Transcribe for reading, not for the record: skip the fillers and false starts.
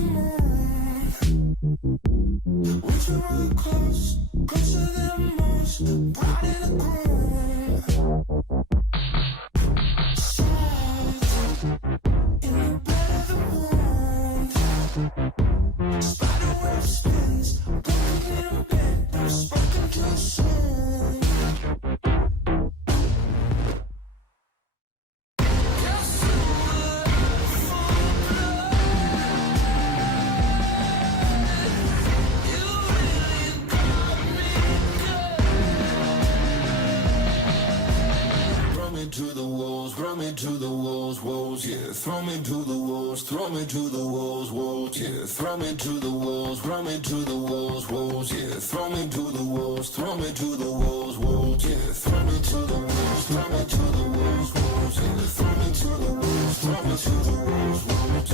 the moon. Would you run close, closer than most, bride in the groom? Soft, in the bed of the wound. Spider web spins, broken in bed, I've spoken too soon. To the walls, run me to the walls, walls, yeah. Throw me to the walls, throw me to the walls, walls, yeah. Throw me to the walls, run me to the walls, walls, yeah. Throw me to the walls, throw me to the walls, walls, yeah. Throw me to the walls, throw me to the walls, walls, yeah. Throw me to the walls, throw me to the walls, walls,